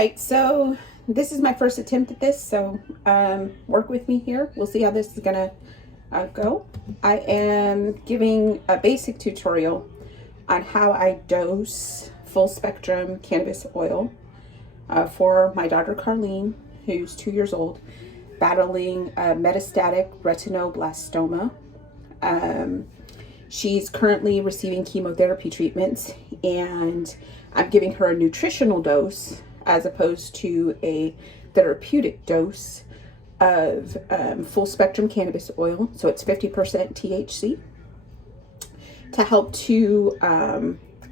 right, so this is my first attempt at this, so work with me here. We'll see how this is gonna go. I am giving a basic tutorial on how I dose full spectrum cannabis oil for my daughter Carlene, who's 2 years old, battling metastatic retinoblastoma. She's currently receiving chemotherapy treatments, and I'm giving her a nutritional dose as opposed to a therapeutic dose of full spectrum cannabis oil. So it's 50% THC to help to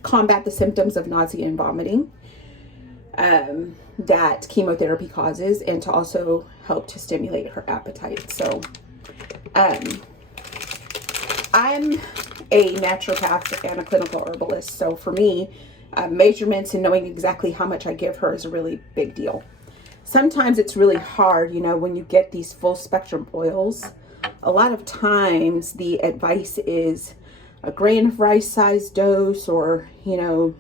combat the symptoms of nausea and vomiting that chemotherapy causes, and to also help to stimulate her appetite. So I'm a naturopath and a clinical herbalist. So for me, measurements and knowing exactly how much I give her is a really big deal. Sometimes it's really hard, you know, when you get these full spectrum oils. A lot of times the advice is a grain of rice size dose, or, you know,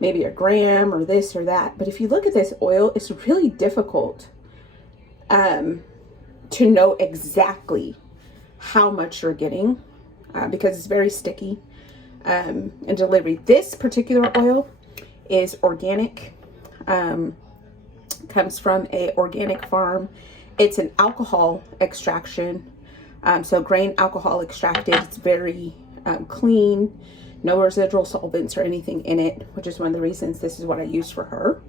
maybe a gram or this or that. But if you look at this oil, it's really difficult to know exactly how much you're getting because it's very sticky in delivery. This particular oil is organic, comes from a organic farm. It's an alcohol extraction, so grain alcohol extracted. It's very clean, no residual solvents or anything in it, which is one of the reasons this is what I use for her.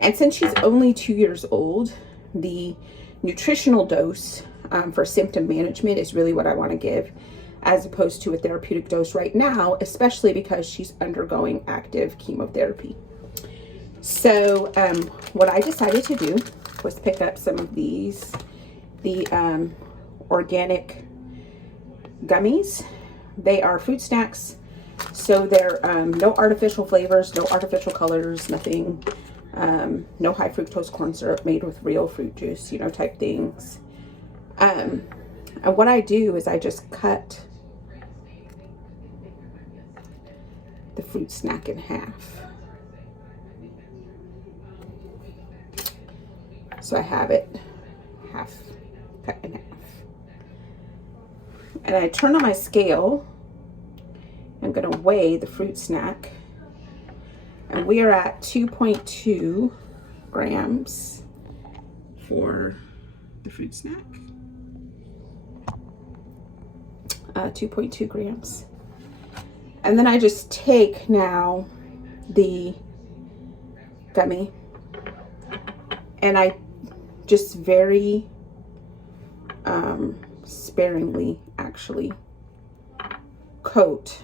And since she's only 2 years old, the nutritional dose for symptom management is really what I want to give, as opposed to a therapeutic dose right now, especially because she's undergoing active chemotherapy. So what I decided to do was pick up some of these, the organic gummies. They are fruit snacks, so they're no artificial flavors, no artificial colors, nothing, no high fructose corn syrup, made with real fruit juice, you know, type things. And what I do is I just cut the fruit snack in half. So I have it half cut in half. And I turn on my scale. I'm going to weigh the fruit snack. And we are at 2.2 grams for the fruit snack. 2.2 grams. And then I just take now the gummy, and I just very sparingly actually coat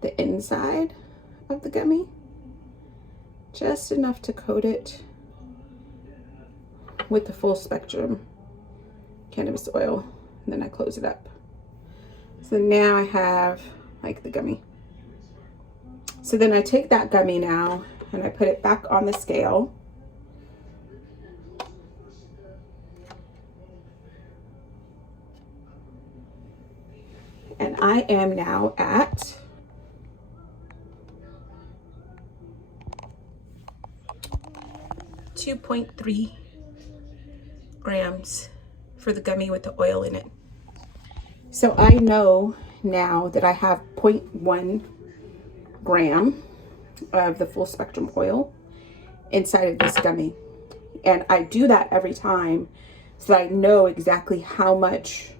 the inside of the gummy, just enough to coat it with the full spectrum cannabis oil, and then I close it up. So now I have like the gummy. So then I take that gummy now and I put it back on the scale. And I am now at 2.3 grams for the gummy with the oil in it. So I know now that I have 0.1 gram of the full spectrum oil inside of this gummy. And I do that every time so that I know exactly how much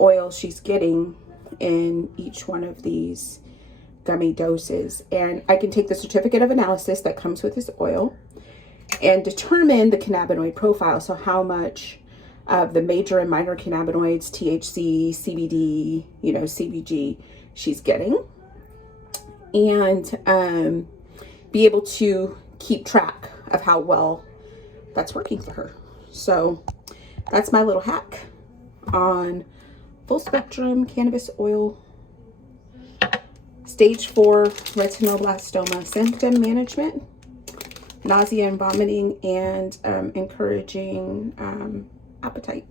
oil she's getting in each one of these gummy doses. And I can take the certificate of analysis that comes with this oil and determine the cannabinoid profile. So how much of the major and minor cannabinoids, THC, CBD, you know, CBG, she's getting, and be able to keep track of how well that's working for her. So that's my little hack on full spectrum cannabis oil, stage 4 retinoblastoma symptom management, nausea and vomiting, and encouraging appetite.